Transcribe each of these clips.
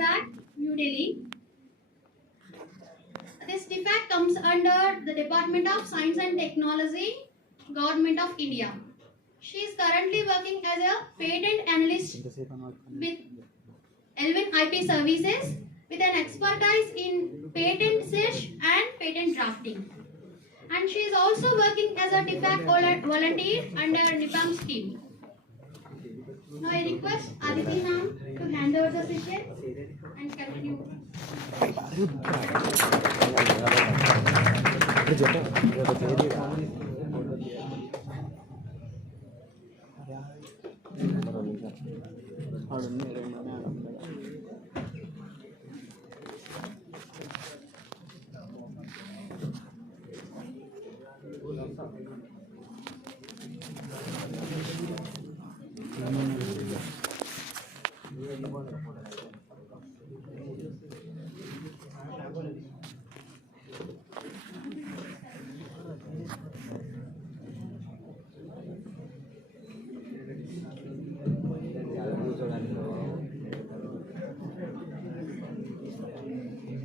DFAC, New Delhi. This DFAC comes under the Department of Science and Technology, Government of India. She is currently working as a patent analyst with Elvin IP Services with an expertise in patent search and patent drafting. And she is also working as a DFAC volunteer under NIPAM scheme. Now I request Aditi ma'am to hand over the session and continue.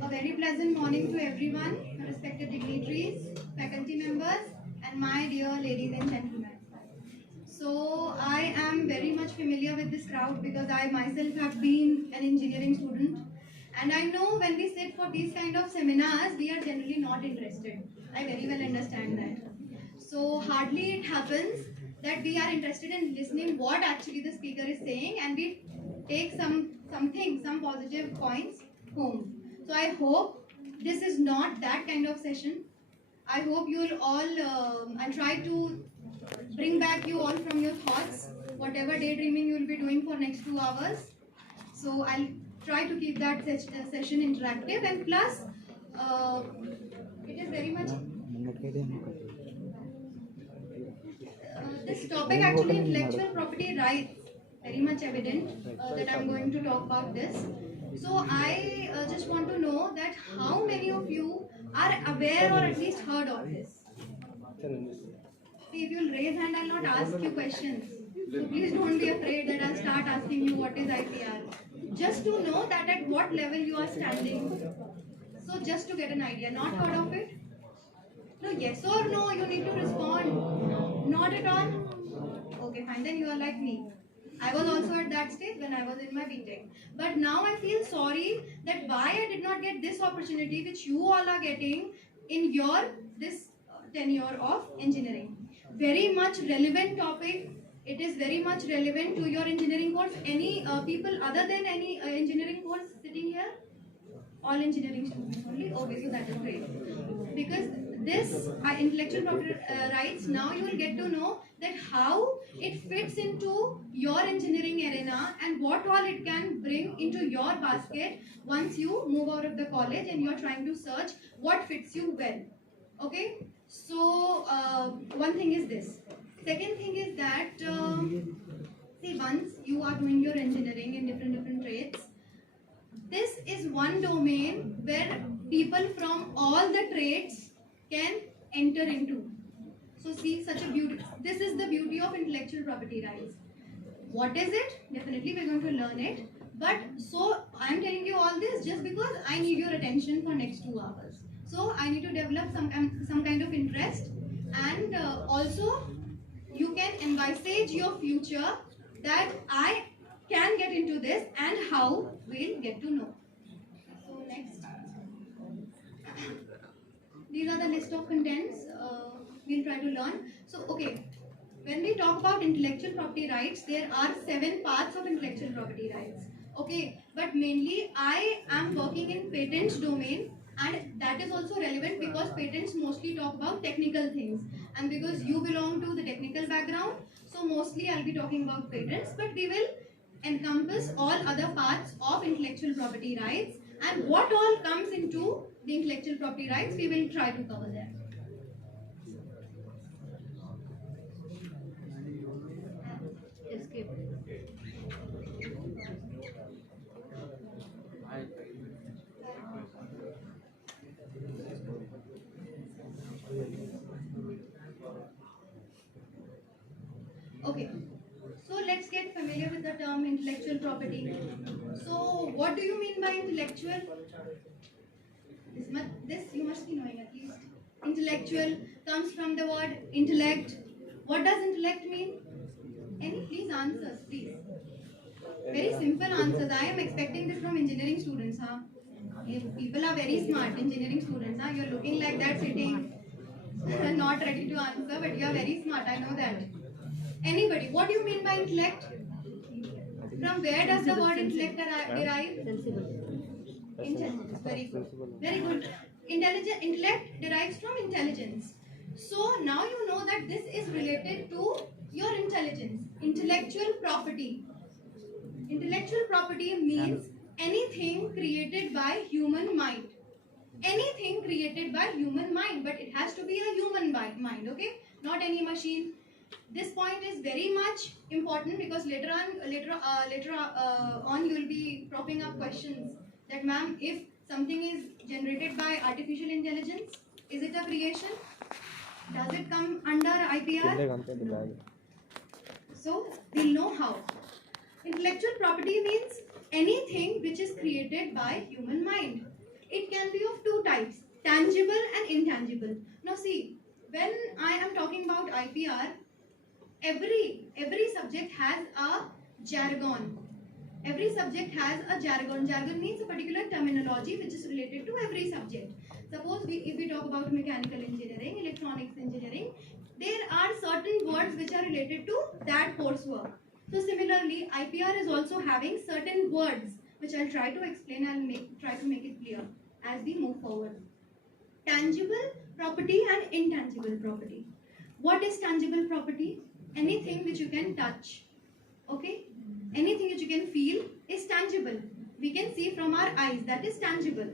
A very pleasant morning to everyone, respected dignitaries, faculty members, and my dear ladies and gentlemen. So I am very much familiar with this crowd because I myself have been an engineering student, and I know when we sit for these kind of seminars, we are generally not interested. I very well understand that. So hardly it happens that we are interested in listening what actually the speaker is saying, and we take some positive points home. So I hope this is not that kind of session. I hope you will all, I'll try to bring back you all from your thoughts, whatever daydreaming you will be doing for next 2 hours. So I'll try to keep that session interactive, and plus it is very much this topic actually intellectual property rights, very much evident that I'm going to talk about this. So I just want to know that how many of you are aware or at least heard of this. See, if you'll raise hand, I'll not ask you questions. So please don't be afraid that I'll start asking you what is IPR. Just to know that at what level you are standing. So just to get an idea, not heard of it? No, yes or no, you need to respond. Not at all? Okay, fine, then you are like me. I was also at that stage when I was in my BTech. But now I feel sorry that why I did not get this opportunity which you all are getting in your this tenure of engineering. Very much relevant topic. It is very much relevant to your engineering course. Any people other than any engineering course sitting here? All engineering students only? Okay, so that is great. Because this intellectual property rights, now you will get to know that how it fits into your engineering arena and what all it can bring into your basket once you move out of the college and you are trying to search what fits you well. Okay, so one thing is this. Second thing is that see, once you are doing your engineering in different trades, this is one domain where people from all the trades can enter into. So see, such a beauty. This is the beauty of intellectual property rights. What is it? Definitely we're going to learn it. But so I'm telling you all this just because I need your attention for next 2 hours. So I need to develop some kind of interest, and also you can envisage your future that I can get into this and how we'll get to know. So next, these are the list of contents we'll try to learn. So okay, when we talk about intellectual property rights, there are 7 parts of intellectual property rights. Okay, but mainly I am working in patents domain, and that is also relevant because patents mostly talk about technical things, and because you belong to the technical background, so mostly I'll be talking about patents, but we will encompass all other parts of intellectual property rights, and what all comes into the intellectual property rights we will try to cover there. Escape. Okay, so let's get familiar with the term intellectual property. So what do you mean by intellectual? This you must be knowing at least. Intellectual comes from the word intellect. What does intellect mean? Any please answers, please. Very simple answers. I am expecting this from engineering students, huh? If people are very smart, engineering students, huh? You're looking like that sitting, not ready to answer, but you're very smart. I know that. Anybody, what do you mean by intellect? From where does the word intellect derive? Intelligence. Very good. Very good. Intellect derives from intelligence. So now you know that this is related to your intelligence. Intellectual property. Intellectual property means anything created by human mind. Anything created by human mind, but it has to be a human mind, okay? Not any machine. This point is very much important because later on you will be propping up questions that, ma'am, if something is generated by artificial intelligence, is it a creation? Does it come under IPR? So we'll know how. Intellectual property means anything which is created by human mind. It can be of two types, tangible and intangible. Now see, when I am talking about IPR, every subject has a jargon. Every subject has a jargon. Jargon means a particular terminology which is related to every subject. Suppose if we talk about mechanical engineering, electronics engineering, there are certain words which are related to that coursework. So similarly, IPR is also having certain words which I'll try to explain and try to make it clear as we move forward. Tangible property and intangible property. What is tangible property? Anything which you can touch. Okay? Anything which you can feel is tangible. We can see from our eyes, that is tangible.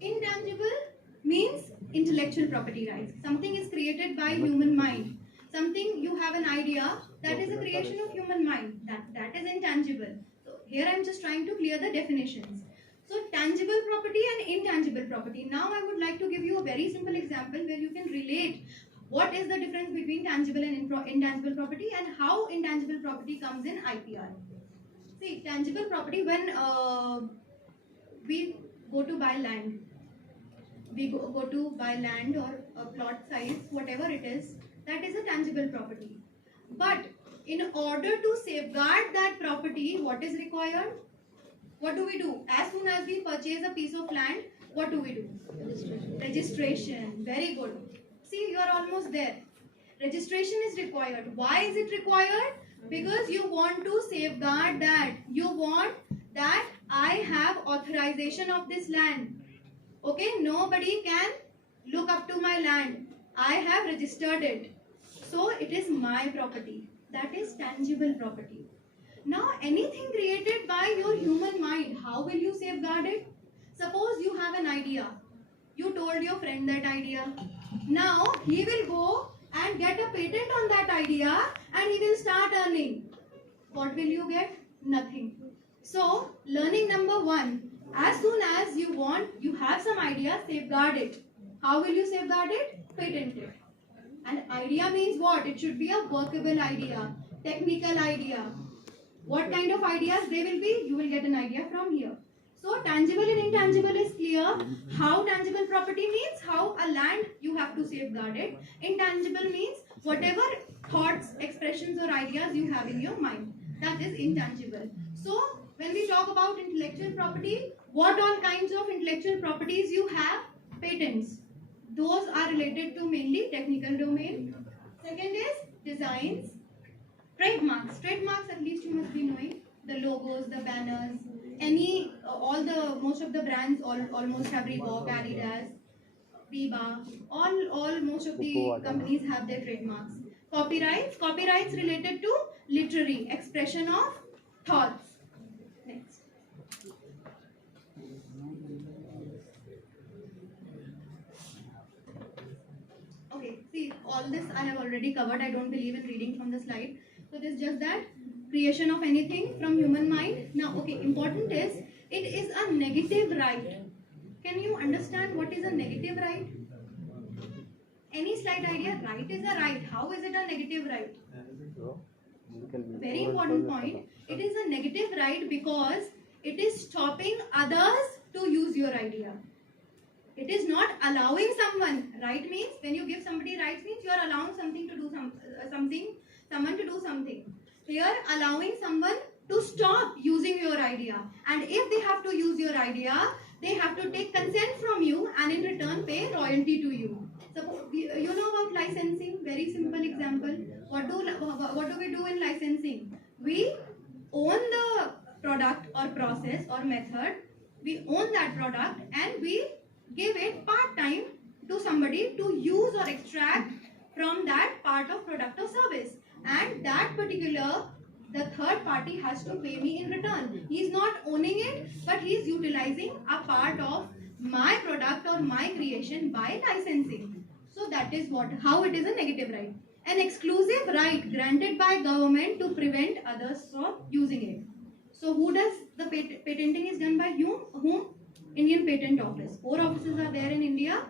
Intangible means intellectual property rights. Something is created by human mind. Something you have an idea, that is a creation of human mind. That is intangible. So here I am just trying to clear the definitions. So tangible property and intangible property. Now I would like to give you a very simple example where you can relate what is the difference between tangible and intangible property and how intangible property comes in IPR. See, tangible property, when we go to buy land, we go to buy land or a plot size, whatever it is, that is a tangible property. But in order to safeguard that property, what is required? What do we do? As soon as we purchase a piece of land, what do we do? Registration. Very good. See, you are almost there. Registration is required. Why is it required? Because you want to safeguard that. You want that I have authorization of this land. Okay, nobody can look up to my land. I have registered it. So it is my property. That is tangible property. Now anything created by your human mind, how will you safeguard it? Suppose you have an idea. You told your friend that idea. Now he will go and get a patent on that idea and he will start earning. What will you get? Nothing. So learning number one, as soon as you have some idea, safeguard it. How will you safeguard it? Patent it. And idea means what? It should be a workable idea, technical idea. What kind of ideas they will be? You will get an idea from here. So tangible and intangible is clear. How tangible property means how a land you have to safeguard it. Intangible means whatever thoughts, expressions or ideas you have in your mind. That is intangible. So when we talk about intellectual property, what all kinds of intellectual properties you have? Patents. Those are related to mainly technical domain. Second is designs. Trademarks. Trademarks, at least you must be knowing. The logos, the banners, most of the brands almost have Reebok, Adidas, Biba. Most of the companies have their trademarks. Copyrights. Copyrights related to literary expression of thoughts. Next. Okay, see, all this I have already covered. I don't believe in reading from the slide. So this is just that creation of anything from human mind. Now, okay, important is it is a negative right. Can you understand what is a negative right? Any slight idea? Right is a right. How is it a negative right? Very important point. It is a negative right because It is stopping others to use your idea. It is not allowing someone. Right means when you give somebody rights means you are allowing something to do someone to do something. Here, allowing someone to stop using your idea, and if they have to use your idea, they have to take consent from you and in return pay royalty to you. Suppose you know about licensing. Very simple example. What do we do in licensing? We own the product or process or method. We own that product and we give it part time to somebody to use or extract from that part of product or service, and that particular the third party has to pay me in return. He is not owning it, but he is utilizing a part of my product or my creation by licensing. So that is how it is a negative right. An exclusive right granted by government to prevent others from using it. So who does the patenting is done by whom? Indian Patent Office. 4 offices are there in India.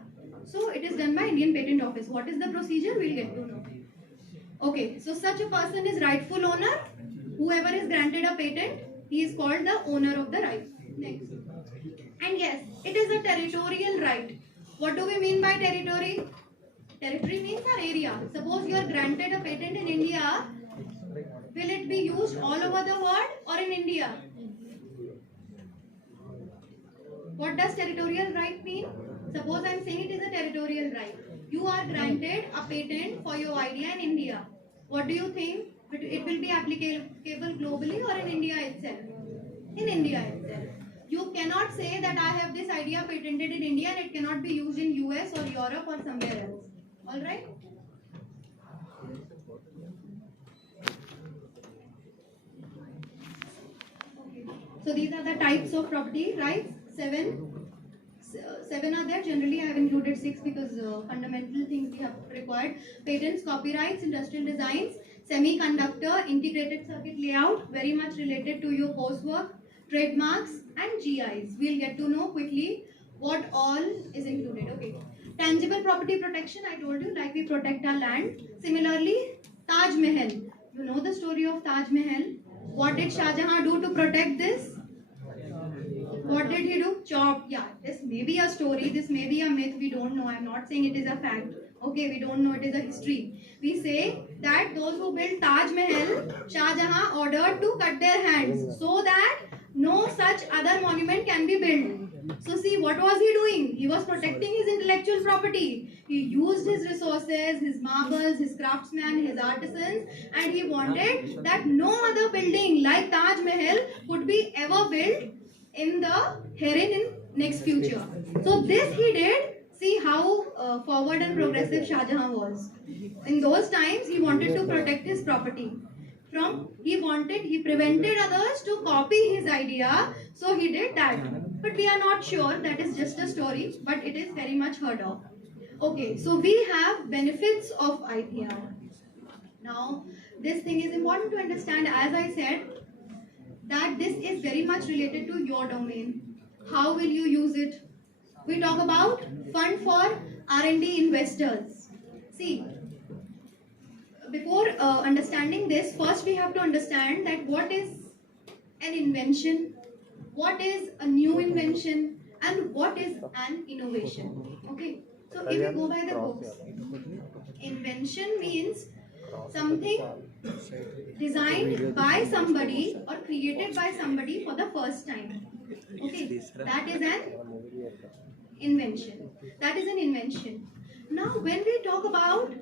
So it is done by Indian Patent Office. What is the procedure? We'll get to know. Okay, so such a person is rightful owner. Whoever is granted a patent, he is called the owner of the right. Next. And yes, it is a territorial right. What do we mean by territory? Territory means an area. Suppose you are granted a patent in India, will it be used all over the world or in India? What does territorial right mean? Suppose I am saying it is a territorial right. You are granted a patent for your idea in India. What do you think? It will be applicable globally or in India itself? In India itself. You cannot say that I have this idea patented in India and it cannot be used in US or Europe or somewhere else. Alright? Okay. So these are the types of property rights. Seven are there. Generally, I have included 6 because fundamental things we have required. Patents, copyrights, industrial designs, semiconductor, integrated circuit layout, very much related to your coursework, trademarks, and GIs. We'll get to know quickly what all is included. Okay. Tangible property protection, I told you, like we protect our land. Similarly, Taj Mahal. You know the story of Taj Mahal. What did Shah Jahan do to protect this? What did he do? Chop. Yeah, this may be a story, this may be a myth, we don't know. I'm not saying it is a fact. Okay, we don't know, it is a history. We say that those who built Taj Mahal, Shah Jahan ordered to cut their hands so that no such other monument can be built. So see, what was he doing? He was protecting his intellectual property. He used his resources, his marbles, his craftsmen, his artisans, and he wanted that no other building like Taj Mahal could be ever built in next future. So this he did. See how forward and progressive Shah Jahan was. In those times, he wanted to protect his property. He prevented others to copy his idea. So he did that. But we are not sure. That is just a story. But it is very much heard of. Okay, so we have benefits of IPR. Now, this thing is important to understand. As I said, that this is very much related to your domain. How will you use it? We talk about fund for R&D investors. See, before understanding this, first we have to understand that what is an invention, what is a new invention, and what is an innovation. Okay, so if you go by the books, invention means something designed by somebody or created by somebody for the first time. Okay, that is an invention. That is an invention. Now, when we talk about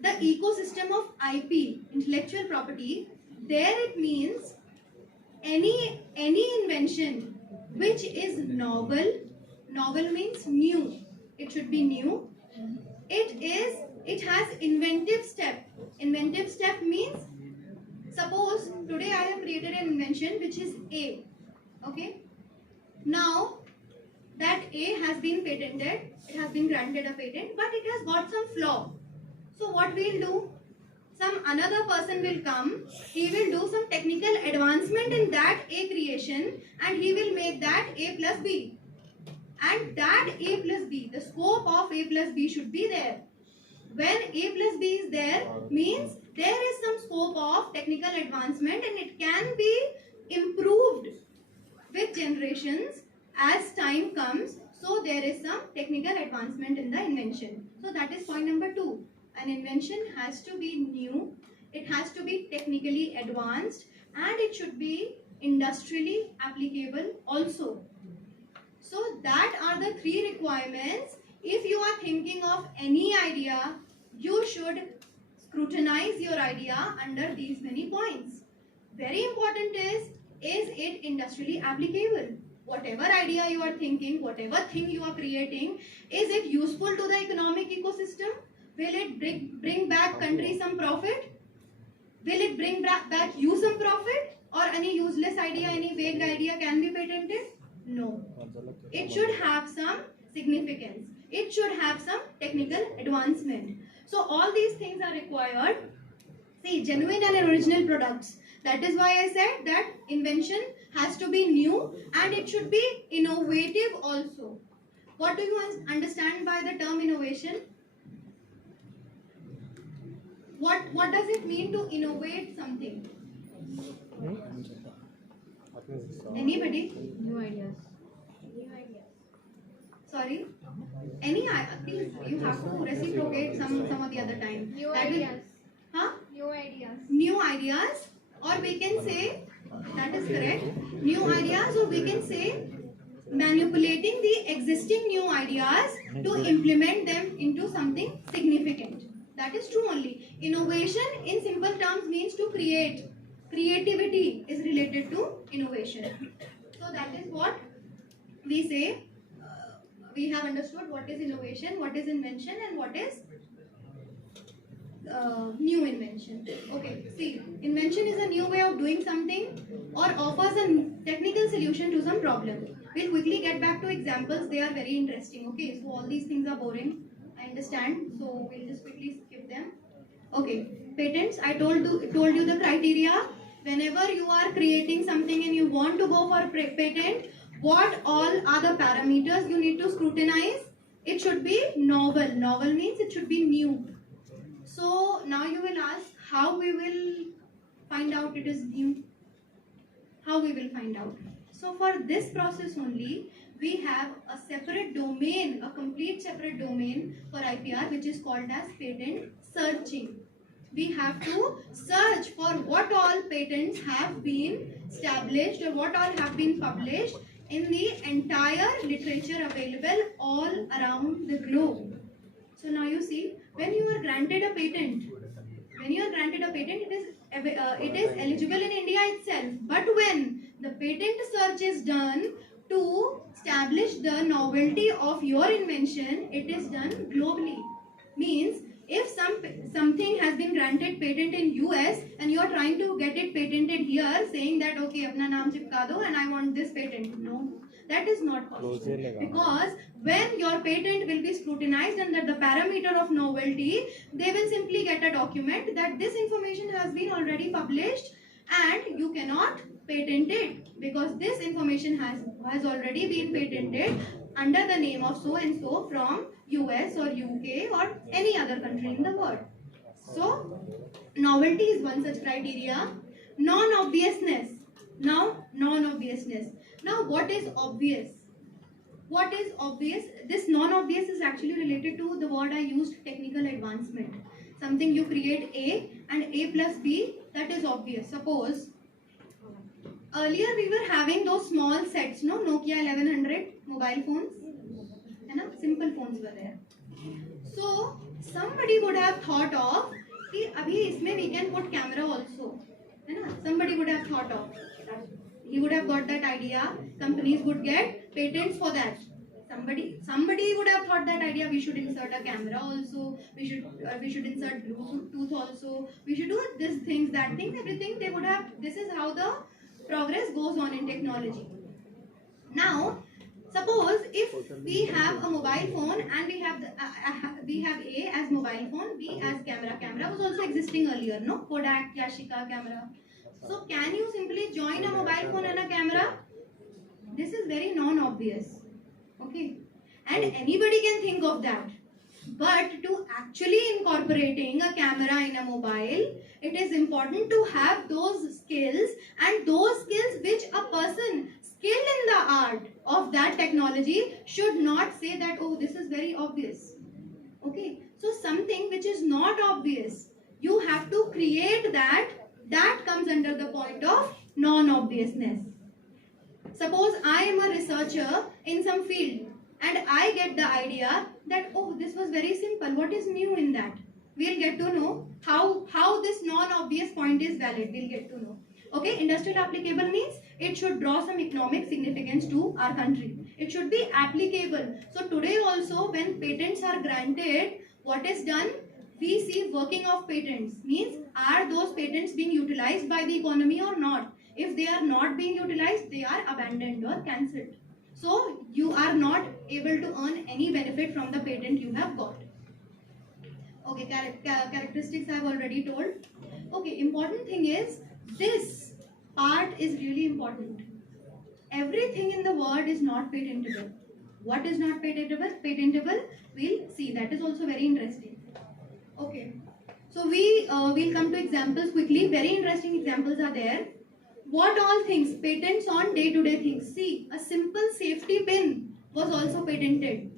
the ecosystem of IP, intellectual property, there it means any invention which is novel. Novel means new. It should be new. It has inventive step. Inventive step means, suppose today I have created an invention which is A. Okay. Now that A has been patented, it has been granted a patent, but it has got some flaw. So what we'll do? Another person will come, he will do some technical advancement in that A creation and he will make that A plus B. And that A plus B, the scope of A plus B should be there. When A plus B is there, means there is some scope of technical advancement and it can be improved with generations as time comes. So there is some technical advancement in the invention. So that is point number 2. An invention has to be new, it has to be technically advanced, and it should be industrially applicable also. So that are the 3 requirements. If you are thinking of any idea, you should scrutinize your idea under these many points. Very important is it industrially applicable? Whatever idea you are thinking, whatever thing you are creating, is it useful to the economic ecosystem? Will it bring back country some profit? Will it bring back you some profit? Or any useless idea, any vague idea can be patented? No. It should have some significance. It should have some technical advancement. So all these things are required. See, genuine and original products. That is why I said that invention has to be new and it should be innovative also. What do you understand by the term innovation? What does it mean to innovate something? Anybody? New ideas. Sorry? Any please, you have to reciprocate some of the other time. New That ideas. Huh? New ideas. New ideas, or we can say, that is correct, new ideas, or we can say manipulating the existing new ideas to implement them into something significant. That is true only. Innovation in simple terms means to create. Creativity is related to innovation. So that is what we say. We have understood what is innovation, what is invention, and what is new invention. Okay, see, invention is a new way of doing something or offers a technical solution to some problem. We'll quickly get back to examples. They are very interesting. Okay, so all these things are boring. I understand. So we'll just quickly skip them. Okay, patents. I told you the criteria. Whenever you are creating something and you want to go for patent, what all are the parameters you need to scrutinize? It should be novel. Novel means it should be new. So now you will ask how we will find out it is new. How we will find out? So for this process only, we have a separate domain, a complete separate domain for IPR, which is called as patent searching. We have to search for what all patents have been established or what all have been published in the entire literature available all around the globe. So now you see, when you are granted a patent, it is eligible in India itself. But when the patent search is done to establish the novelty of your invention, it is done globally. Means if something has been granted patent in US and you are trying to get it patented here, saying that okay, apna naam chipka do and I want this patent. No, that is not possible. Because when your patent will be scrutinized under the parameter of novelty, they will simply get a document that this information has been already published and you cannot patent it because this information has already been patented under the name of so and so from US or UK or any other country in the world. So novelty is one such criteria. Non-obviousness. Now non-obviousness. Now what is obvious? What is obvious? This non-obvious is actually related to the word I used, technical advancement. Something you create A and A plus B, that is obvious. Suppose earlier we were having those small sets, no, Nokia 1100 mobile phones, simple phones were there. So somebody would have thought of, abhi isme we can put camera also. Somebody would have thought of. He would have got that idea. Companies would get patents for that. Somebody would have thought that idea. We should insert a camera also. We should insert Bluetooth also. We should do this things, that thing, everything. They would have. This is how the progress goes on in technology. Now, suppose if we have a mobile phone and we have A as mobile phone, B as camera. Camera was also existing earlier, no? Kodak, Yashica camera. So can you simply join a mobile phone and a camera? This is very non-obvious. Okay. And anybody can think of that. But to actually incorporating a camera in a mobile, it is important to have those skills, and those skills which a person skilled in the art of that technology should not say that, oh, this is very obvious. Okay, so something which is not obvious, you have to create that. That comes under the point of non-obviousness. Suppose I am a researcher in some field and I get the idea that, oh, this was very simple. What is new in that? We'll get to know how this non-obvious point is valid. We'll get to know. Okay, industrial applicable means it should draw some economic significance to our country. It should be applicable. So today also when patents are granted, what is done? We see working of patents. Means are those patents being utilized by the economy or not? If they are not being utilized, they are abandoned or cancelled. So you are not able to earn any benefit from the patent you have got. Okay, characteristics I have already told. Okay, important thing is this part is really important. Everything in the world is not patentable. What is not patentable? Patentable, we'll see. That is also very interesting. Okay, so we'll come to examples quickly. Very interesting examples are there. What all things? Patents on day-to-day things. See, a simple safety pin was also patented.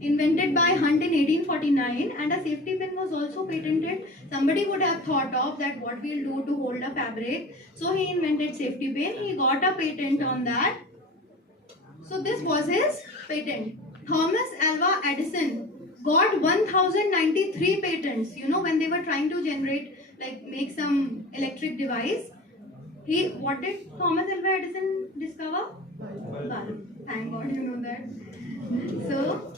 Invented by Hunt in 1849, and a safety pin was also patented. Somebody would have thought of that what we'll do to hold a fabric. So he invented safety pin. He got a patent on that. So this was his patent. Thomas Alva Edison got 1093 patents. You know, when they were trying to generate, like make some electric device, what did Thomas Alva Edison discover? Bulb. Thank God you know that. So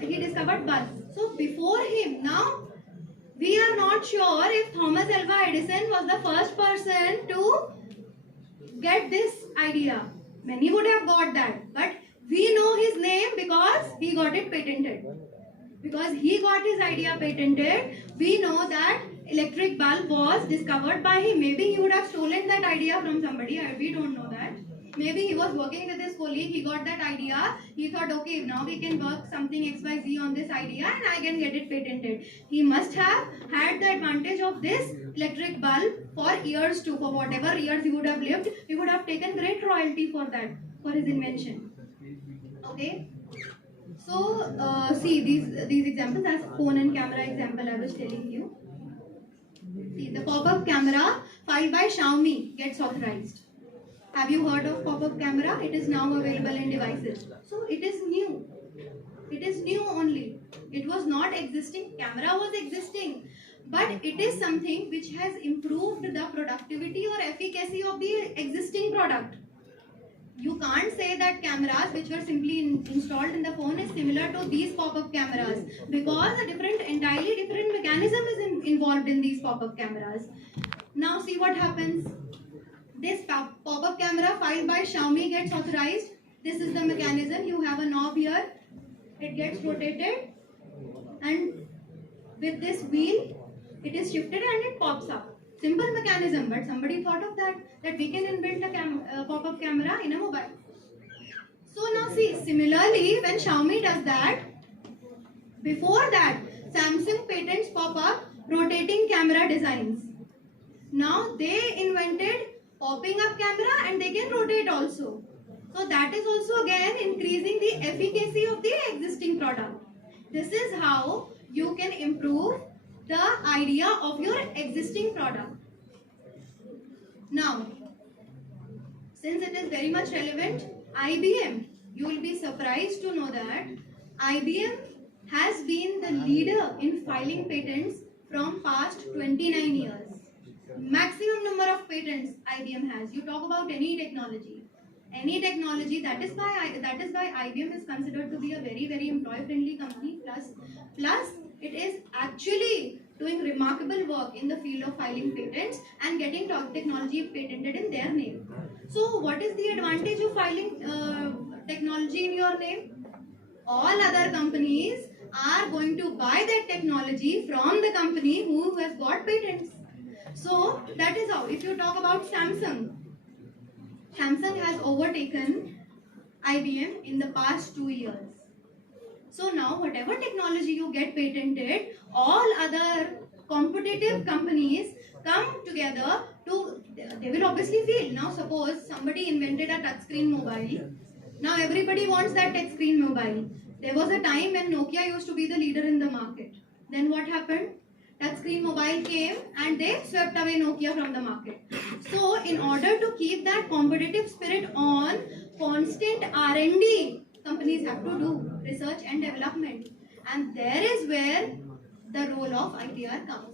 he discovered bulb. So before him, now we are not sure if Thomas Alva Edison was the first person to get this idea. Many would have got that, but we know his name because he got it patented. Because he got his idea patented, we know that electric bulb was discovered by him. Maybe he would have stolen that idea from somebody. We don't know that. Maybe he was working with his colleague. He got that idea. He thought, okay, now we can work something XYZ on this idea and I can get it patented. He must have had the advantage of this electric bulb for years too. For whatever years he would have lived, he would have taken great royalty for that, for his invention. Okay. So see these examples as phone and camera example I was telling you. See, the pop-up camera filed by Xiaomi gets authorized. Have you heard of pop-up camera? It is now available in devices. So it is new. It is new only. It was not existing. Camera was existing. But it is something which has improved the productivity or efficacy of the existing product. You can't say that cameras which were simply installed in the phone is similar to these pop-up cameras, because a entirely different mechanism is involved in these pop-up cameras. Now see what happens. This pop-up camera filed by Xiaomi gets authorized. This is the mechanism. You have a knob here. It gets rotated, and with this wheel, it is shifted and it pops up. Simple mechanism, but somebody thought of that we can inbuilt a pop-up camera in a mobile. So now see, similarly, when Xiaomi does that, before that, Samsung patents pop-up rotating camera designs. Now they invented popping up camera and they can rotate also. So that is also again increasing the efficacy of the existing product. This is how you can improve the idea of your existing product. Now, since it is very much relevant, IBM, you will be surprised to know that IBM has been the leader in filing patents from past 29 years. Maximum number of patents IBM has. You talk about any technology, that is why IBM is considered to be a very, very employee-friendly company. Plus, it is actually doing remarkable work in the field of filing patents and getting technology patented in their name. So, what is the advantage of filing technology in your name? All other companies are going to buy that technology from the company who has got patents. So, that is how. If you talk about Samsung has overtaken IBM in the past 2 years. So now whatever technology you get patented, all other competitive companies come together to they will obviously feel. Now suppose somebody invented a touchscreen mobile. Now everybody wants that touchscreen mobile. There was a time when Nokia used to be the leader in the market. Then what happened? Touchscreen mobile came and they swept away Nokia from the market. So in order to keep that competitive spirit on, constant R&D companies have to do research and development. And there is where the role of IPR comes.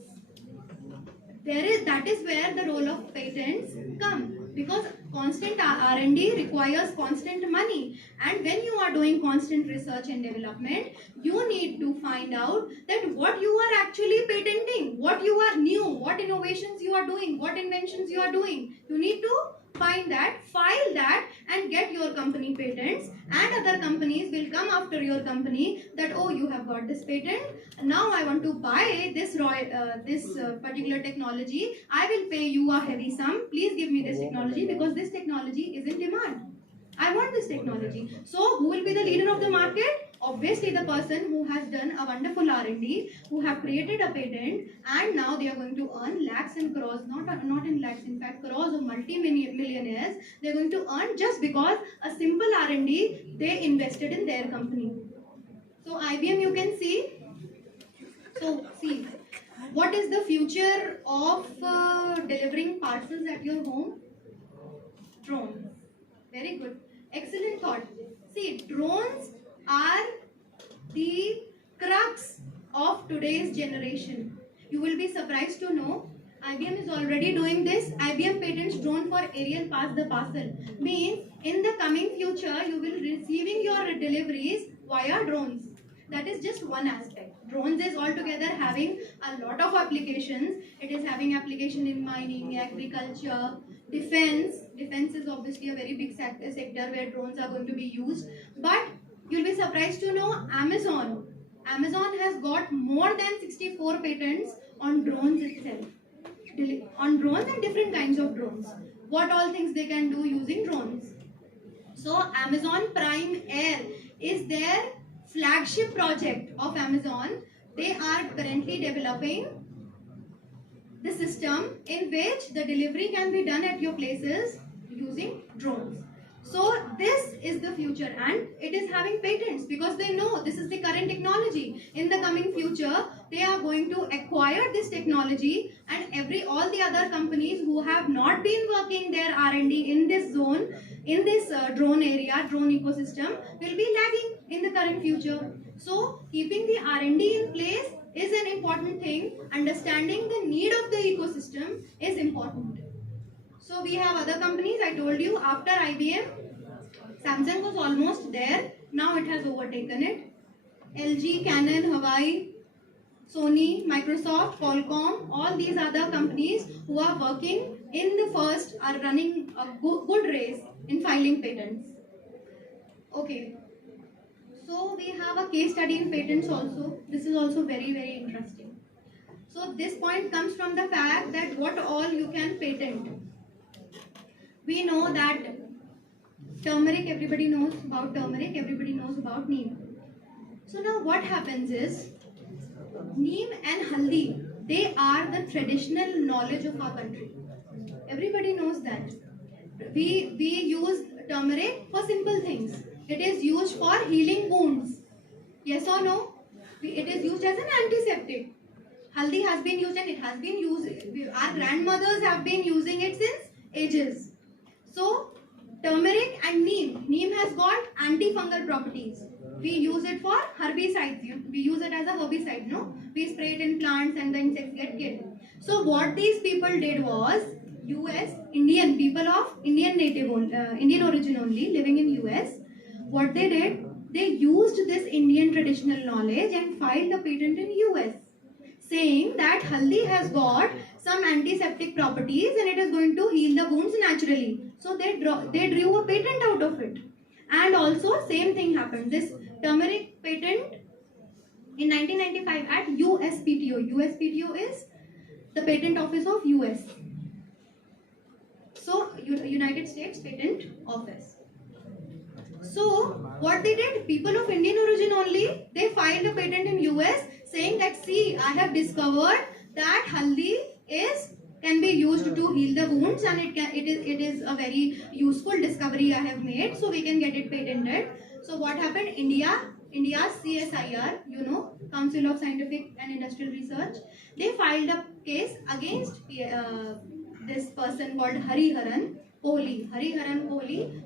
That is where the role of patents come, because constant R&D requires constant money, and when you are doing constant research and development, you need to find out that what you are actually patenting, what you are new, what innovations you are doing, what inventions you are doing. You need to find that, file that, and get your company patents, and other companies will come after your company that, oh, you have got this patent, now I want to buy this particular technology. I will pay you a heavy sum. Please give me this technology because this technology is in demand. I want this technology. So who will be the leader of the market? Obviously the person who has done a wonderful R&D, who have created a patent, and now they are going to earn lakhs and crores, not in lakhs, in fact crores of multi-millionaires. They are going to earn just because a simple R&D they invested in their company. So IBM, you can see. So see, what is the future of delivering parcels at your home? Drones. Very good. Excellent thought. See, drones are the crux of today's generation. You will be surprised to know IBM is already doing this. IBM patents drone for aerial pass the parcel. Means in the coming future, you will be receiving your deliveries via drones. That is just one aspect. Drones is altogether having a lot of applications. It is having application in mining, agriculture, defense. Defense is obviously a very big sector where drones are going to be used. But you'll be surprised to know Amazon. Amazon has got more than 64 patents on drones itself. On drones and different kinds of drones. What all things they can do using drones. So Amazon Prime Air is their flagship project of Amazon. They are currently developing the system in which the delivery can be done at your places using drones. So this is the future, and it is having patents because they know this is the current technology. In the coming future, they are going to acquire this technology, and all the other companies who have not been working their R&D in this zone, in this drone area, drone ecosystem, will be lagging in the current future. So keeping the R&D in place is an important thing. Understanding the need of the ecosystem is important. So we have other companies. I told you after IBM, Samsung was almost there. Now it has overtaken it. LG, Canon, Huawei, Sony, Microsoft, Qualcomm, all these other companies who are working in the first are running a good race in filing patents. Okay. So we have a case study in patents also. This is also very, very interesting. So this point comes from the fact that what all you can patent. We know that turmeric, everybody knows about turmeric, everybody knows about neem. So now what happens is, neem and haldi, they are the traditional knowledge of our country. Everybody knows that. We use turmeric for simple things. It is used for healing wounds. Yes or no? It is used as an antiseptic. Haldi has been used and it has been used. Our grandmothers have been using it since ages. So, turmeric and neem. Neem has got antifungal properties. We use it for herbicides. We use it as a herbicide, no? We spray it in plants and the insects get killed. So, what these people did was, Indian people of Indian Indian origin only, living in US, what they did, they used this Indian traditional knowledge and filed a patent in US, saying that haldi has got some antiseptic properties and it is going to heal the wounds naturally. So they drew a patent out of it. And also same thing happened. This turmeric patent in 1995 at USPTO. USPTO is the patent office of US. So United States Patent Office. So what they did, people of Indian origin only, they filed a patent in US saying that, see, I have discovered that haldi is can be used to heal the wounds, and it is a very useful discovery I have made, so we can get it patented. So what happened? India's CSIR, Council of Scientific and Industrial Research, they filed a case against this person called Hariharan Kohli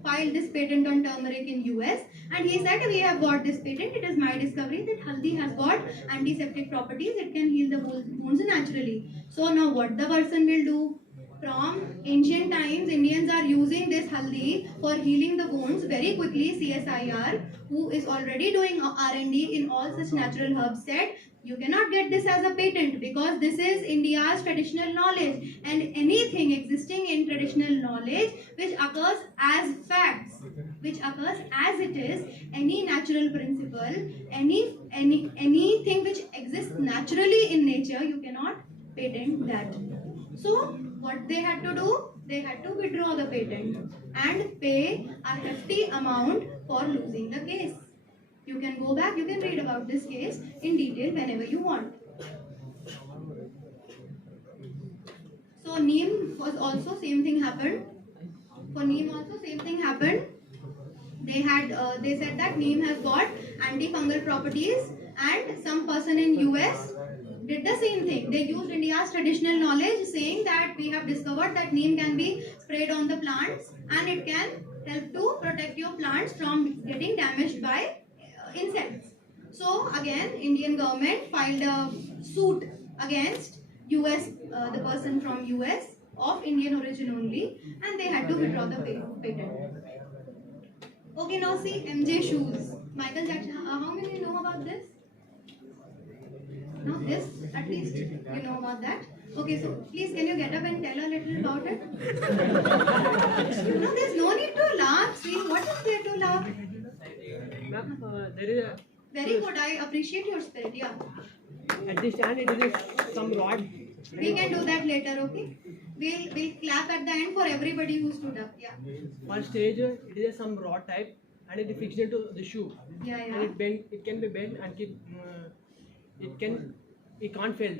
filed this patent on turmeric in US, and he said, we have got this patent. It is my discovery that haldi has got antiseptic properties. It can heal the wounds naturally. So now what the person will do? From ancient times, Indians are using this haldi for healing the wounds very quickly. CSIR, who is already doing R&D in all such natural herbs, said you cannot get this as a patent because this is India's traditional knowledge, and anything existing in traditional knowledge which occurs as facts, which occurs as it is, any natural principle, anything which exists naturally in nature, you cannot patent that. So what they had to do? They had to withdraw the patent and pay a hefty amount for losing the case. You can go back, you can read about this case in detail whenever you want. So Neem was also same thing happened. For Neem also same thing happened. They said that Neem has got antifungal properties, and some person in US did the same thing. They used India's traditional knowledge, saying that we have discovered that Neem can be sprayed on the plants and it can help to protect your plants from getting damaged by insects. So again, Indian government filed a suit against US, the person from US of Indian origin only, and they had to withdraw the patent. Okay, now see MJ shoes. Michael Jackson. How many know about this? No, this at least you know about that. Okay, so please can you get up and tell a little about it? No, there's no need to laugh. See, what is there to laugh? There is a very good. I appreciate your spirit. Yeah. at the stand it is some rod. We can do that later. Okay. We'll clap at the end for everybody who stood up. Yeah. On stage it is some rod type and it is fixed into the shoe. Yeah. And it bend. It can be bent and it can't fail.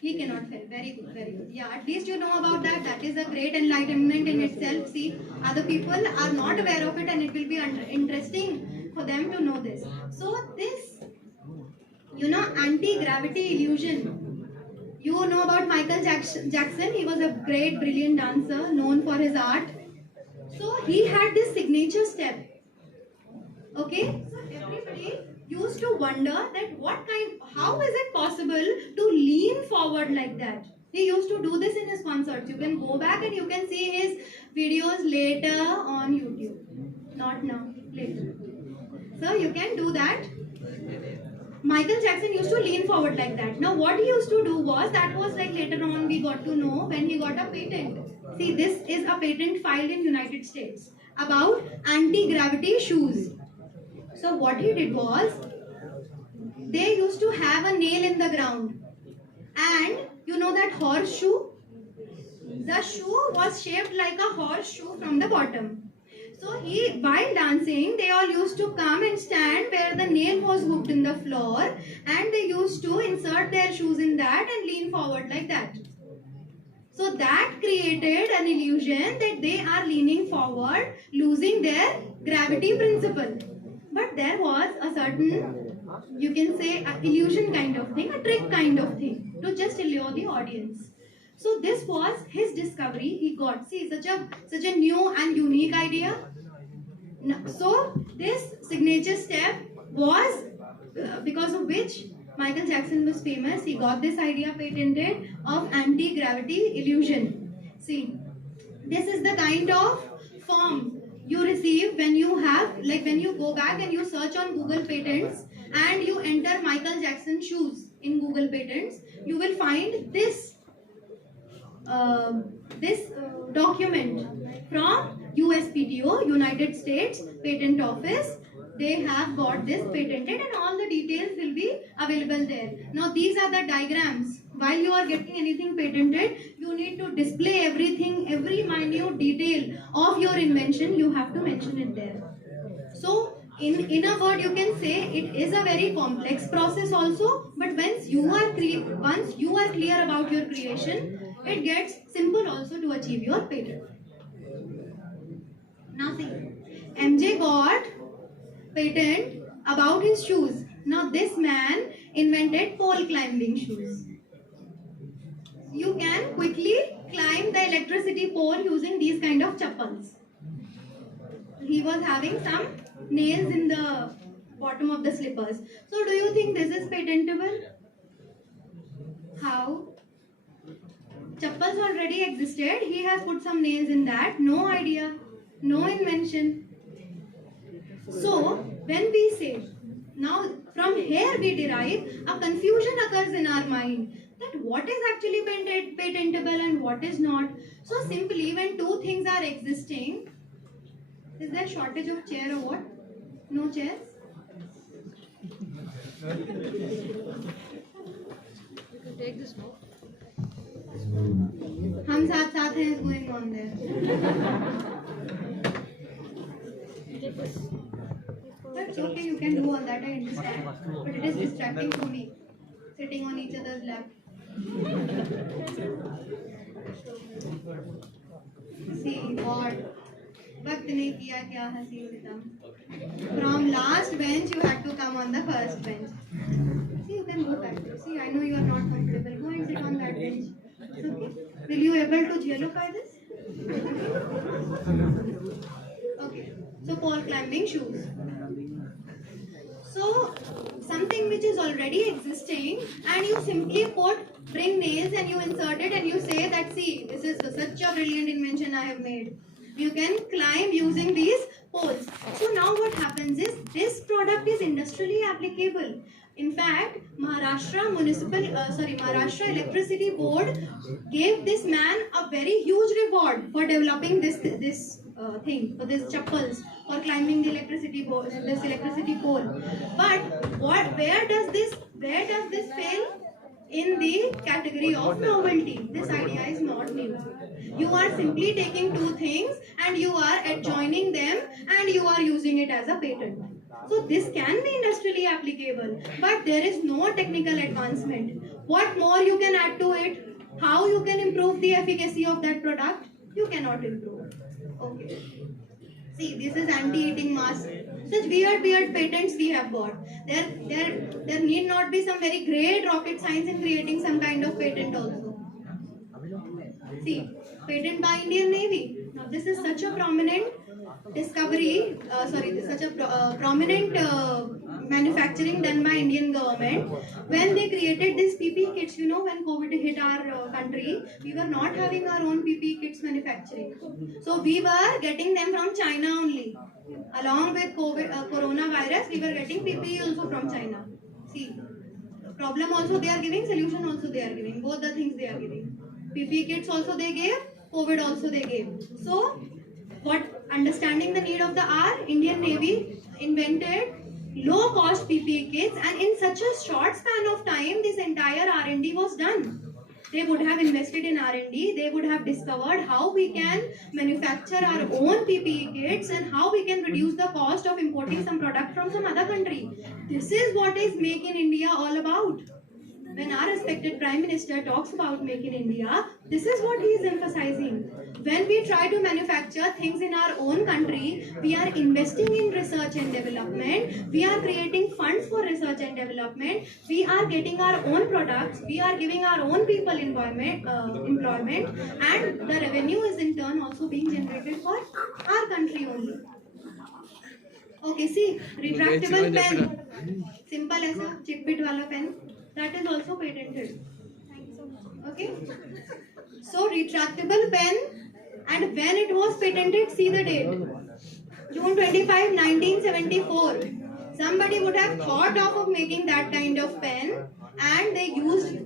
He cannot fail. Very good, very good. Yeah, at least you know about that. That is a great enlightenment in itself. See, other people are not aware of it, and it will be interesting for them to know this. So this, anti-gravity illusion. You know about Michael Jackson. He was a great, brilliant dancer, known for his art. So he had this signature step. Okay, so everybody used to wonder that how is it possible to lean forward like that? He used to do this in his concerts. You can go back and you can see his videos later on YouTube. Not now, later. So you can do that. Michael Jackson used to lean forward like that. Now what he used to do was, that was like later on we got to know when he got a patent. See, this is a patent filed in United States about anti-gravity shoes. So what he did was, they used to have a nail in the ground, and you know that horseshoe? The shoe was shaped like a horseshoe from the bottom. So while dancing, they all used to come and stand where the nail was hooked in the floor, and they used to insert their shoes in that and lean forward like that. So that created an illusion that they are leaning forward, losing their gravity principle. But there was a certain, you can say, an illusion kind of thing, a trick kind of thing, to just allure the audience. So this was his discovery. He got, see, such a new and unique idea. So this signature step was because of which Michael Jackson was famous. He got this idea patented of anti-gravity illusion. See, this is the kind of form you receive when you go back and you search on Google Patents and you enter Michael Jackson shoes in Google Patents, you will find this document from USPTO, United States Patent Office. They have got this patented and all the details will be available there. Now these are the diagrams. While you are getting anything patented, you need to display everything, every minute detail of your invention, you have to mention it there. So in a word, you can say it is a very complex process also, but once you are clear about your creation, it gets simple also to achieve your patent. Now see, MJ got patent about his shoes. Now this man invented pole climbing shoes. You can quickly climb the electricity pole using these kind of chappals. He was having some nails in the bottom of the slippers. So do you think this is patentable? How? Chappals already existed. He has put some nails in that. No idea. No invention. So when we say, now from here we derive, a confusion occurs in our mind that what is actually patentable and what is not. So simply when two things are existing, is there shortage of chair or what? No chairs? Take this now. हम साथ साथ हैं is going on there. That's okay, you can do all that, I understand. But it is distracting for me, sitting on each other's lap. See what? वक्त ने किया क्या हसीन सितम. From last bench you had to come on the first bench. See, you can go back. See, I know you are not comfortable. Go and sit on that bench. It's okay. Will you able to jello-fy this? Okay. So pole climbing shoes. So something which is already existing, and you simply bring nails and you insert it and you say that, see, this is such a brilliant invention I have made. You can climb using these poles. So now what happens is this product is industrially applicable. In fact, Maharashtra Electricity Board gave this man a very huge reward for developing this thing, for this chappals, for climbing the electricity pole. But where does this fail? In the category of novelty. This idea is not new. You are simply taking two things and you are adjoining them and you are using it as a patent. So this can be industrially applicable, but there is no technical advancement. What more you can add to it? How you can improve the efficacy of that product? You cannot improve. Okay. See, this is anti-eating mask. Such weird patents we have got. There need not be some very great rocket science in creating some kind of patent also. See, patent by Indian Navy. Now this is such a prominent discovery, prominent manufacturing done by Indian government. When they created these PPE kits, you know, when COVID hit our country, we were not having our own PPE kits manufacturing. So we were getting them from China only. Along with coronavirus, we were getting PPE also from China. See, problem also they are giving, solution also they are giving. Both the things they are giving. PPE kits also they gave, COVID also they gave. So, understanding the need of the hour, Indian Navy invented low-cost PPE kits, and in such a short span of time, this entire R&D was done. They would have invested in R&D, they would have discovered how we can manufacture our own PPE kits and how we can reduce the cost of importing some product from some other country. This is what is Make in India all about. When our respected Prime Minister talks about Make in India, this is what he is emphasizing. When we try to manufacture things in our own country, we are investing in research and development, we are creating funds for research and development, we are getting our own products, we are giving our own people employment, and the revenue is in turn also being generated for our country only. Okay, see, retractable pen, simple as a chip bit wala pen. That is also patented. Okay. So retractable pen, and when it was patented, see the date. June 25, 1974. Somebody would have thought of making that kind of pen, and they used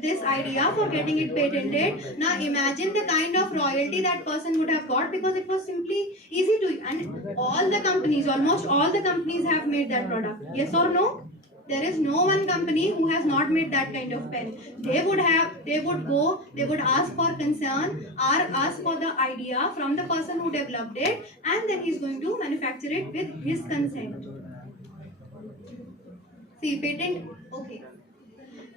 this idea for getting it patented. Now imagine the kind of royalty that person would have got, because it was simply easy to, and all the companies, almost all the companies have made that product. Yes or no? There is no one company who has not made that kind of pen. They would ask for concern or ask for the idea from the person who developed it, and then he is going to manufacture it with his consent. See, patent, okay.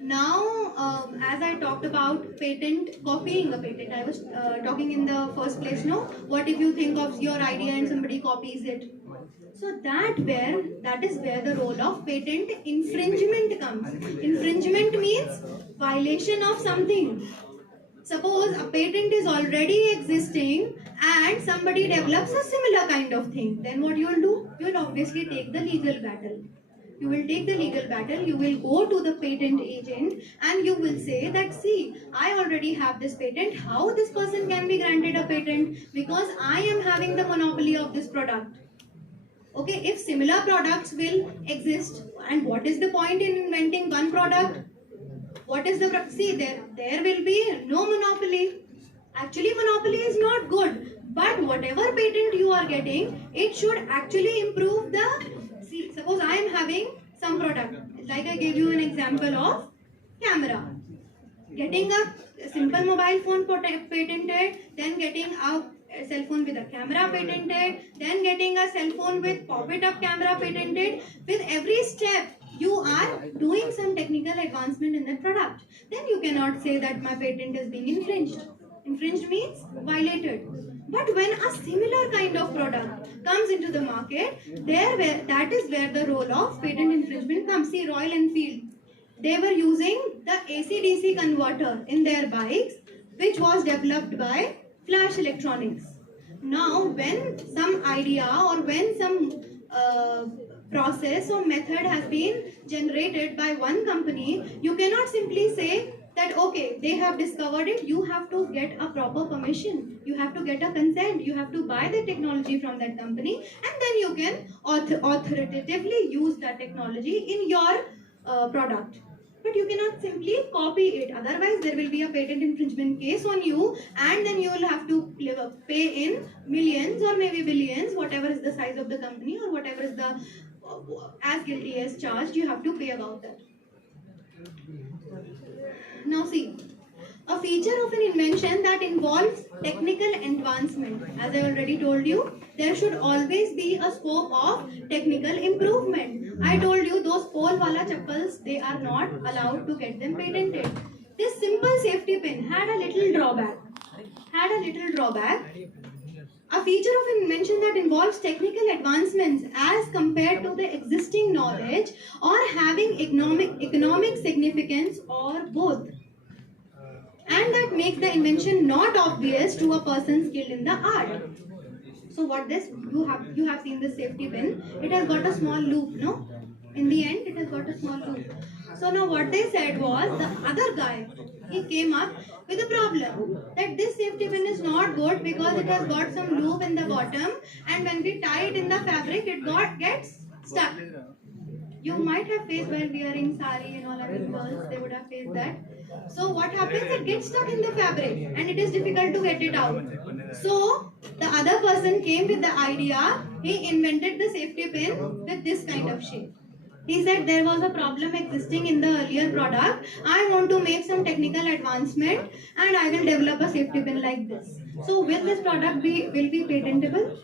Now, as I talked about patent, copying a patent, I was talking in the first place, no? What if you think of your idea and somebody copies it? So that is where the role of patent infringement comes. Infringement means violation of something. Suppose a patent is already existing and somebody develops a similar kind of thing, then what you will do? You will obviously take the legal battle. You will take the legal battle, you will go to the patent agent and you will say that, see, I already have this patent, how this person can be granted a patent? Because I am having the monopoly of this product. Okay, if similar products will exist, and what is the point in inventing one product? What is the see, there will be no monopoly. Actually, monopoly is not good, but whatever patent you are getting, it should actually improve the, see, suppose I am having some product, like I gave you an example of camera. Getting a simple mobile phone patented, then getting a cell phone with a camera patented, then getting a cell phone with pop-it-up camera patented. With every step, you are doing some technical advancement in that product. Then you cannot say that my patent is being infringed. Infringed means violated. But when a similar kind of product comes into the market, that is where the role of patent infringement comes. See, Royal Enfield, they were using the AC-DC converter in their bikes, which was developed by Flash Electronics. Now, when some idea or when some process or method has been generated by one company, you cannot simply say that, okay, they have discovered it, you have to get a proper permission, you have to get a consent, you have to buy the technology from that company, and then you can authoritatively use that technology in your product. But you cannot simply copy it, otherwise there will be a patent infringement case on you, and then you will have to pay in millions or maybe billions, whatever is the size of the company or whatever is the as guilty as charged, you have to pay about that. Now see, a feature of an invention that involves technical advancement. As I already told you, there should always be a scope of technical improvement. I told you those pole wala chappals, they are not allowed to get them patented. This simple safety pin had a little drawback. A feature of an invention that involves technical advancements as compared to the existing knowledge or having economic significance or both, and that makes the invention not obvious to a person skilled in the art. So what this, you have seen the safety pin, it has got a small loop, no? In the end, it has got a small loop. So now what they said was, the other guy, he came up with a problem that this safety pin is not good because it has got some loop in the bottom, and when we tie it in the fabric, it gets stuck. You might have faced while wearing sari and all other girls, they would have faced that. So what happens, it gets stuck in the fabric and it is difficult to get it out. So the other person came with the idea, he invented the safety pin with this kind of shape. He said there was a problem existing in the earlier product, I want to make some technical advancement and I will develop a safety pin like this. So will this product will be patentable?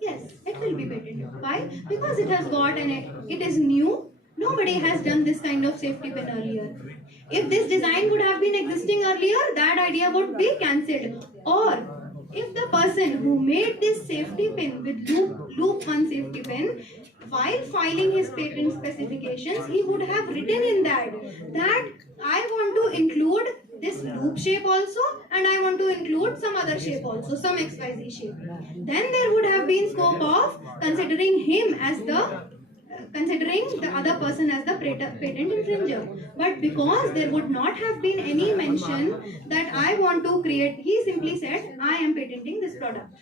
Yes, it will be patentable. Why? Because it has got it is new. Nobody has done this kind of safety pin earlier. If this design would have been existing earlier, that idea would be cancelled. Or if the person who made this safety pin with loop 1 safety pin, while filing his patent specifications, he would have written in that I want to include this loop shape also, and I want to include some other shape also, some XYZ shape. Then there would have been scope of considering him as considering the other person as the patent infringer. But because there would not have been any mention that I want to create, he simply said, I am patenting this product.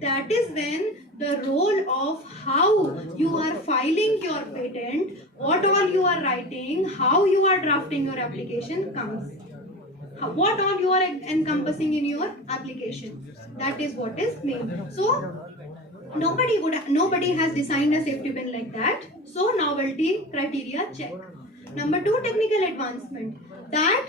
That is when the role of how you are filing your patent, what all you are writing, how you are drafting your application comes. What all you are encompassing in your application. That is what is made. So nobody has designed a safety pin like that. So novelty criteria check. Number 2, technical advancement. That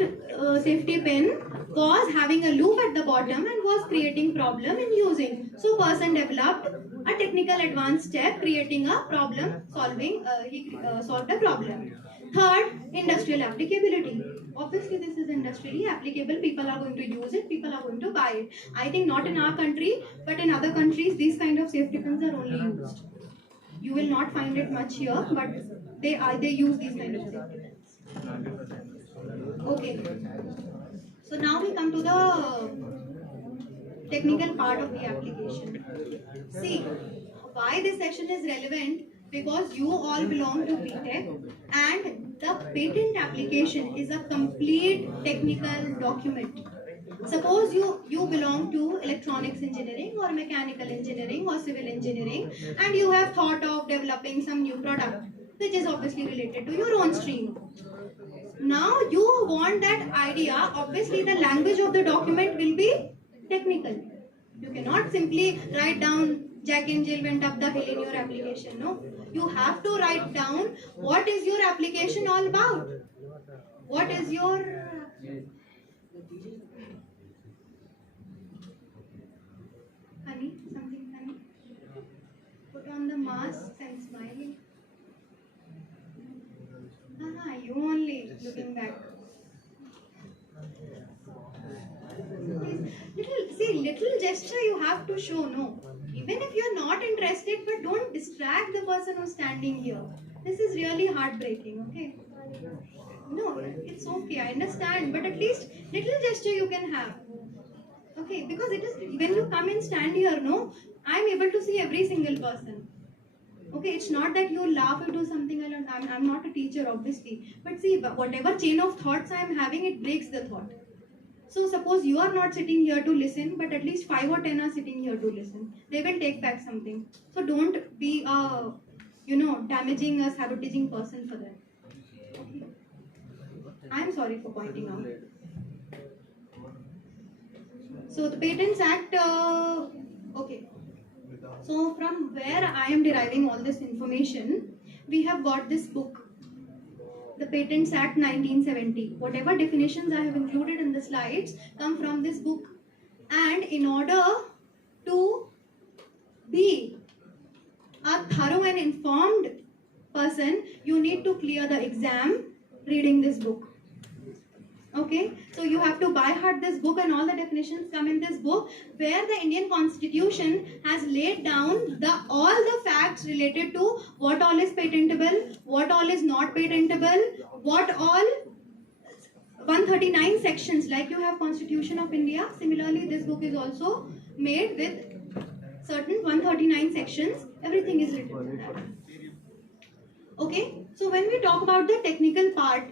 safety pin was having a loop at the bottom and was creating problem in using. So person developed a technical advanced step, creating a problem solving. He solved a problem. Third, industrial applicability. Obviously, this is industrially applicable. People are going to use it. People are going to buy it. I think not in our country, but in other countries, these kind of safety pins are only used. You will not find it much here, but they use these kind of safety pins. Okay. So now we come to the technical part of the application. See, why this section is relevant? Because you all belong to BTech and the patent application is a complete technical document. Suppose you belong to electronics engineering or mechanical engineering or civil engineering and you have thought of developing some new product which is obviously related to your own stream. Now you want that idea, obviously the language of the document will be technical. You cannot simply write down Jack and Jill went up the hill in your application. No, you have to write down what is your application all about. What is your honey? Something funny? Put on the mask and smile. You only looking back. Little gesture you have to show, no. Even if you're not interested, but don't distract the person who's standing here. This is really heartbreaking, okay? No, it's okay, I understand, but at least little gesture you can have. Okay, because it is when you come and stand here, no, I'm able to see every single person. Okay, it's not that you laugh or do something alone. I'm not a teacher, obviously. But see, whatever chain of thoughts I'm having, it breaks the thought. So suppose you are not sitting here to listen, but at least 5 or 10 are sitting here to listen. They will take back something. So don't be a, damaging or sabotaging person for them. Okay. I'm sorry for pointing out. So the Patents Act, okay. So from where I am deriving all this information, we have got this book, the Patents Act 1970. Whatever definitions I have included in the slides come from this book. And in order to be a thorough and informed person, you need to clear the exam reading this book. Okay, so you have to by heart this book and all the definitions come in this book where the Indian Constitution has laid down all the facts related to what all is patentable, what all is not patentable, what all 139 sections like you have Constitution of India. Similarly, this book is also made with certain 139 sections. Everything is written in that. Okay, so when we talk about the technical part,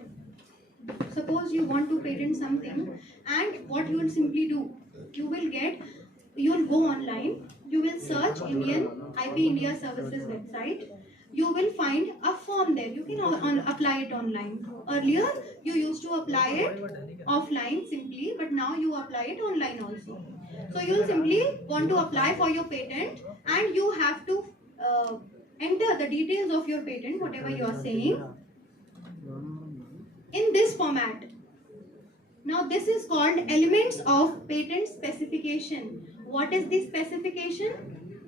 suppose you want to patent something and what you will simply do, you will go online, you will search Indian IP India Services website, you will find a form there, you can apply it online. Earlier you used to apply it offline simply, but now you apply it online also. So you will simply want to apply for your patent and you have to enter the details of your patent, whatever you are saying, in this format. Now this is called elements of patent specification. What is the specification?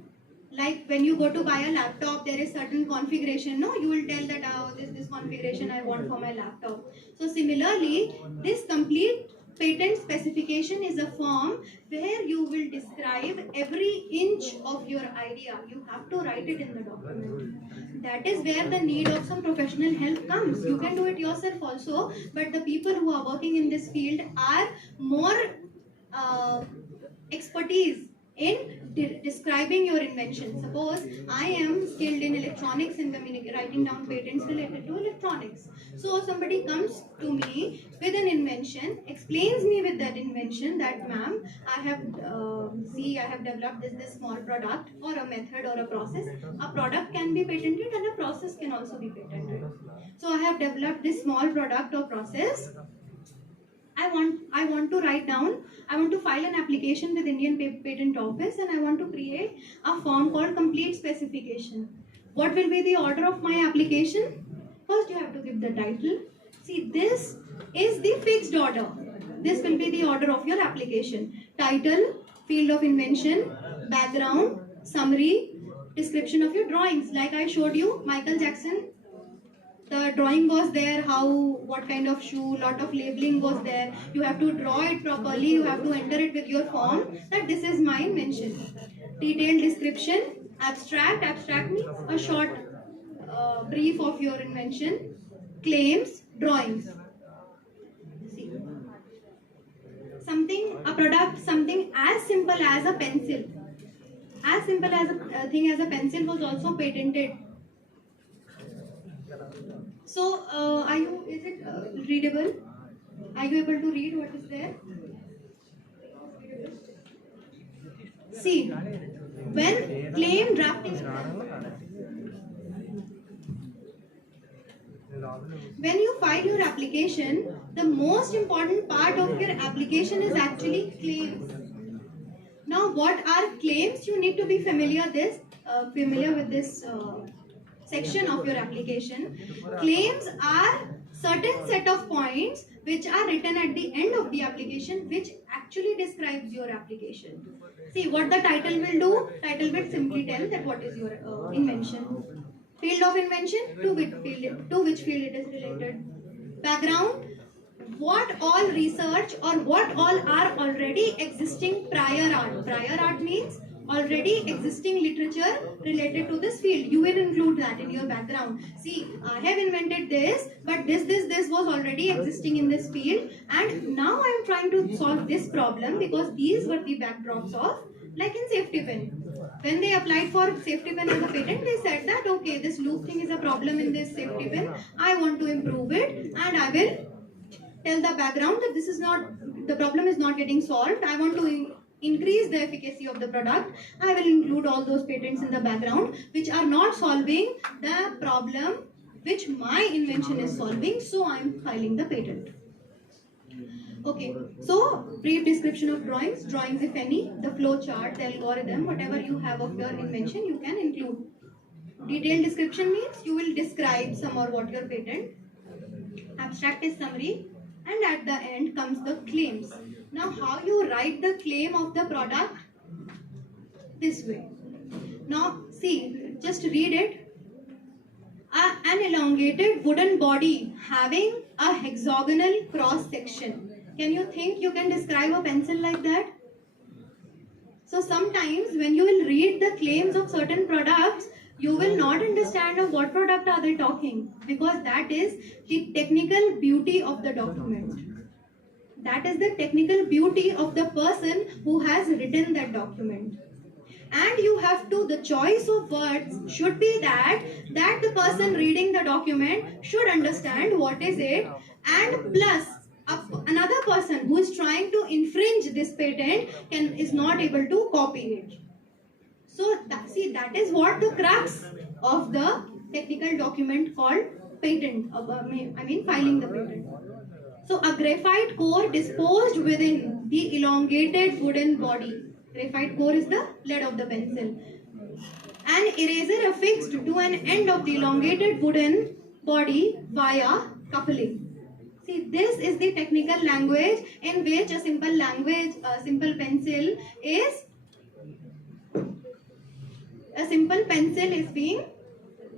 Like when you go to buy a laptop, there is certain configuration. No, you will tell that this configuration I want for my laptop. So similarly, this complete patent specification is a form where you will describe every inch of your idea. You have to write it in the document. That is where the need of some professional help comes. You can do it yourself also, but the people who are working in this field are more expertise in describing your invention. Suppose I am skilled in electronics and writing down patents related to electronics. So somebody comes to me with an invention, explains me with that invention that ma'am, I have developed this small product or a method or a process. A product can be patented and a process can also be patented. So I have developed this small product or process. I want to write down, I want to file an application with Indian Patent Office and I want to create a form called complete specification. What will be the order of my application? First you have to give the title. See, this is the fixed order. This will be the order of your application. Title, field of invention, background, summary, description of your drawings. Like I showed you Michael Jackson, the drawing was there, how, what kind of shoe, lot of labeling was there. You have to draw it properly, you have to enter it with your form that this is my invention. Detailed description, abstract means a short brief of your invention. Claims, drawings. See, something, a product, something as simple as a pencil, as simple as a thing as a pencil was also patented. So, are you? Is it readable? Are you able to read what is there? See, when claim drafting, when you file your application, the most important part of your application is actually claims. Now, what are claims? You need to be familiar with this section of your application. Claims are certain set of points which are written at the end of the application, which actually describes your application. See what the title will do. Title will simply tell that what is your invention. Field of invention, to which field it is related. Background, what all research or what all are already existing prior art. Prior art means already existing literature related to this field. You will include that in your background. See, I have invented this, but this was already existing in this field, and now I am trying to solve this problem because these were the backdrops of, like in safety pin. When they applied for safety pin as a patent, they said that okay, this loop thing is a problem in this safety pin. I want to improve it, and I will tell the background that this is not, the problem is not getting solved. I want to increase the efficacy of the product. I will include all those patents in the background which are not solving the problem which my invention is solving, so I am filing the patent. Okay, so brief description of drawings, if any, the flow chart, the algorithm, whatever you have of your invention, you can include. Detailed description means you will describe some or what your patent. Abstract is summary, and at the end comes the claims. Now, how you write the claim of the product? This way. Now, see, just read it. An elongated wooden body having a hexagonal cross section. Can you think you can describe a pencil like that? So sometimes when you will read the claims of certain products, you will not understand of what product are they talking, because that is the technical beauty of the document. That is the technical beauty of the person who has written that document. And you have to, the choice of words should be that the person reading the document should understand what is it, and plus another person who is trying to infringe this patent is not able to copy it. So that is what the crux of the technical document called patent, filing the patent. So a graphite core disposed within the elongated wooden body. Graphite core is the lead of the pencil. An eraser affixed to an end of the elongated wooden body via coupling. See, this is the technical language in which a simple pencil is being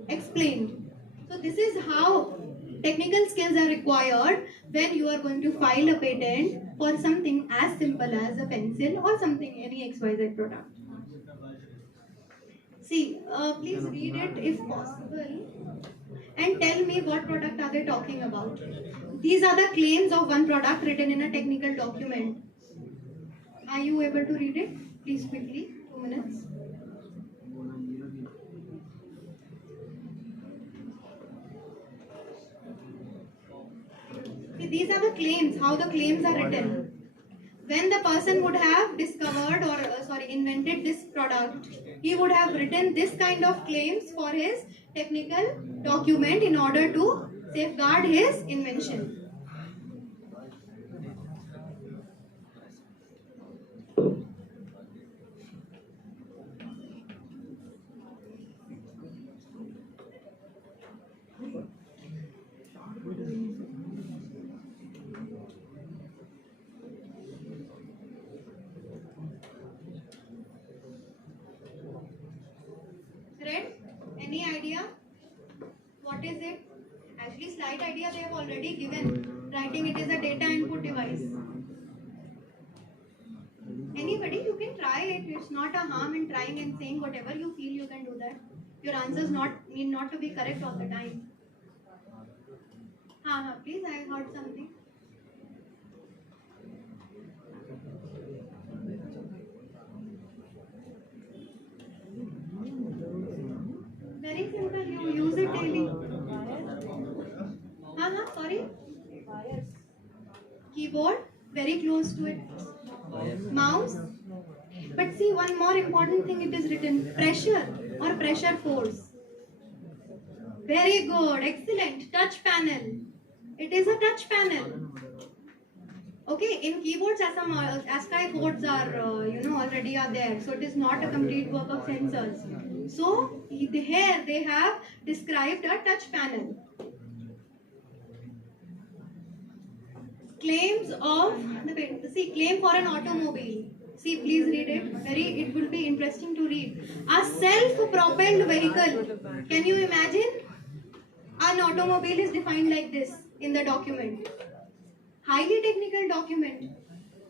explained. So this is how technical skills are required when you are going to file a patent for something as simple as a pencil or something, any XYZ product. See, please read it if possible and tell me what product are they talking about. These are the claims of one product written in a technical document. Are you able to read it? Please quickly, 2 minutes. See, these are the claims, how the claims are written. When the person would have discovered or invented this product, he would have written this kind of claims for his technical document in order to safeguard his invention. Friend, any idea? What is it? Actually, slight idea they have already given. Writing it is a data input device. Anybody, you can try it. It's not a harm in trying and saying whatever you feel you can do that. Your answers need not to be correct all the time. Please, I heard something. Very simple, you use it daily. Sorry? Keyboard, very close to it. Mouse. But see, one more important thing, it is written pressure or pressure force. Very good, excellent. Touch panel. It is a touch panel. Okay, in keyboards, ASCII codes are, already are there. So it is not a complete work of sensors. So here they have described a touch panel. Claims of claim for an automobile. See, please read it. It will be interesting to read. A self-propelled vehicle. Can you imagine? An automobile is defined like this in the document. Highly technical document.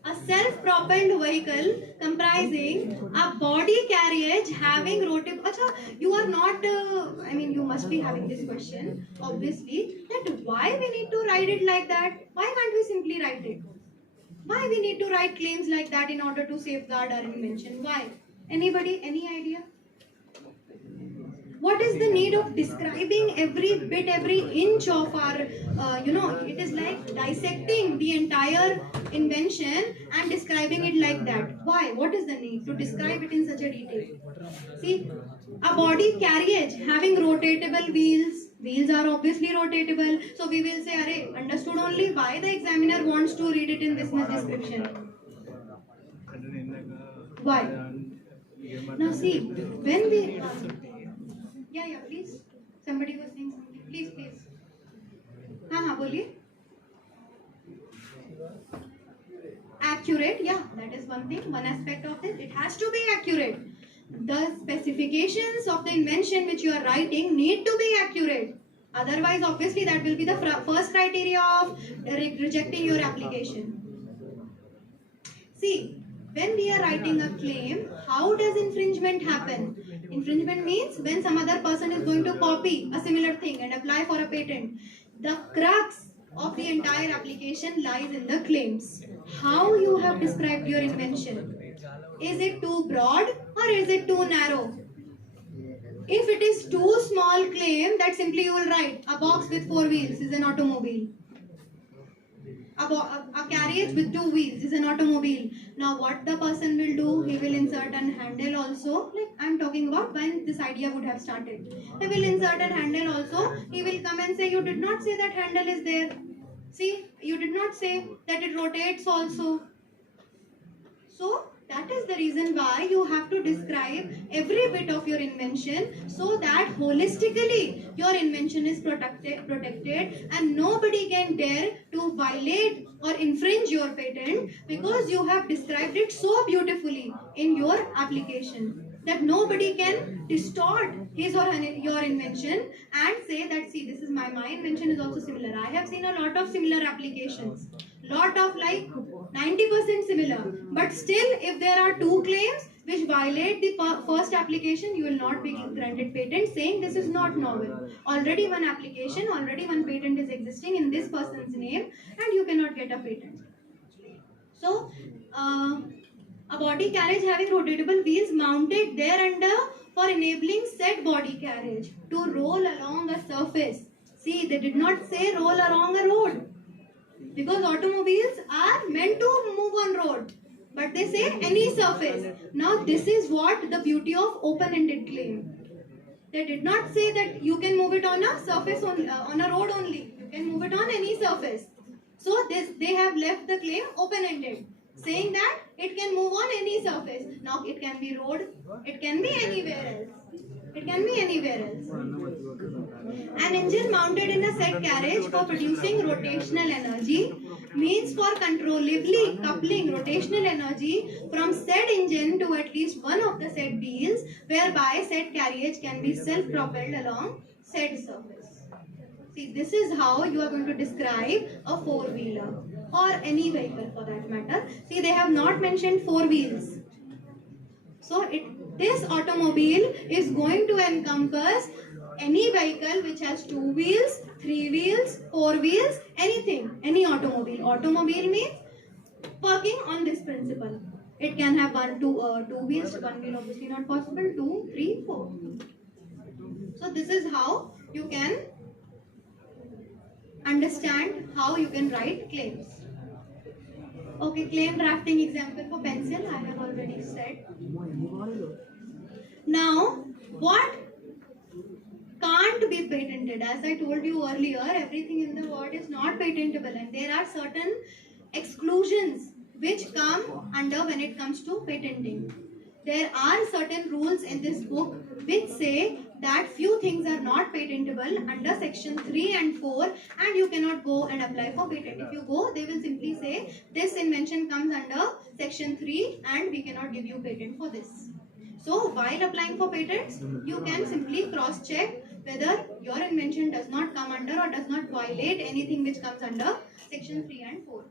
A self-propelled vehicle comprising a body carriage having rotable. You are not. You must be having this question. Obviously, that why we need to write it like that? Why can't we simply write it? Why we need to write claims like that in order to safeguard our invention? Why? Anybody? Any idea? What is the need of describing every bit, every inch of our, it is like dissecting the entire invention and describing it like that. Why? What is the need to describe it in such a detail? See, a body carriage having rotatable wheels. Wheels are obviously rotatable. So we will say, array, understood only. Why the examiner wants to read it in this much description? Why? Now see, when we... Yeah, please. Somebody was saying something. Please. Boliye. Accurate, yeah, that is one thing, one aspect of this. It has to be accurate. The specifications of the invention which you are writing need to be accurate. Otherwise, obviously, that will be the first criteria of rejecting your application. See, when we are writing a claim, how does infringement happen? Infringement means when some other person is going to copy a similar thing and apply for a patent. The crux of the entire application lies in the claims. How you have described your invention. Is it too broad or is it too narrow? If it is too small claim, that simply you will write a box with 4 wheels is an automobile. A carriage with 2 wheels is an automobile. Now what the person will do, he will insert an handle also. Like I am talking about when this idea would have started. He will insert an handle also. He will come and say, you did not say that handle is there. See, you did not say that it rotates also. So that is the reason why you have to describe every bit of your invention so that holistically your invention is protected and nobody can dare to violate or infringe your patent because you have described it so beautifully in your application that nobody can distort his or your invention and say that, see, this is my invention is also similar. I have seen a lot of similar applications. Lot of like 90% similar, but still if there are 2 claims which violate the first application, you will not be granted patent, saying this is not novel. Already one application, already one patent is existing in this person's name and you cannot get a patent. So a body carriage having rotatable wheels mounted thereunder for enabling said body carriage to roll along a surface. See, they did not say roll along a road. Because automobiles are meant to move on road, but they say any surface. Now this is what the beauty of open-ended claim. They did not say that you can move it on a surface on a road only. You can move it on any surface. So they have left the claim open-ended, saying that it can move on any surface. Now it can be road, it can be anywhere else. It can be anywhere else. An engine mounted in a said carriage for producing rotational energy means for controllably coupling rotational energy from said engine to at least one of the said wheels, whereby said carriage can be self-propelled along said surface. See, this is how you are going to describe a four-wheeler or any vehicle for that matter. See, they have not mentioned four wheels. So this automobile is going to encompass any vehicle which has two wheels, three wheels, four wheels, anything, any automobile. Automobile means working on this principle. It can have two wheels, one wheel obviously not possible, two, three, four. So this is how you can understand how you can write claims. Okay, claim drafting example for pencil I have already said. Now, what can't be patented? As I told you earlier, everything in the world is not patentable, and there are certain exclusions which come under when it comes to patenting. There are certain rules in this book which say that few things are not patentable under section 3 and 4, and you cannot go and apply for patent. If you go, they will simply say this invention comes under section 3 and we cannot give you patent for this. So while applying for patents, you can simply cross check whether your invention does not come under or does not violate anything which comes under section 3 and 4.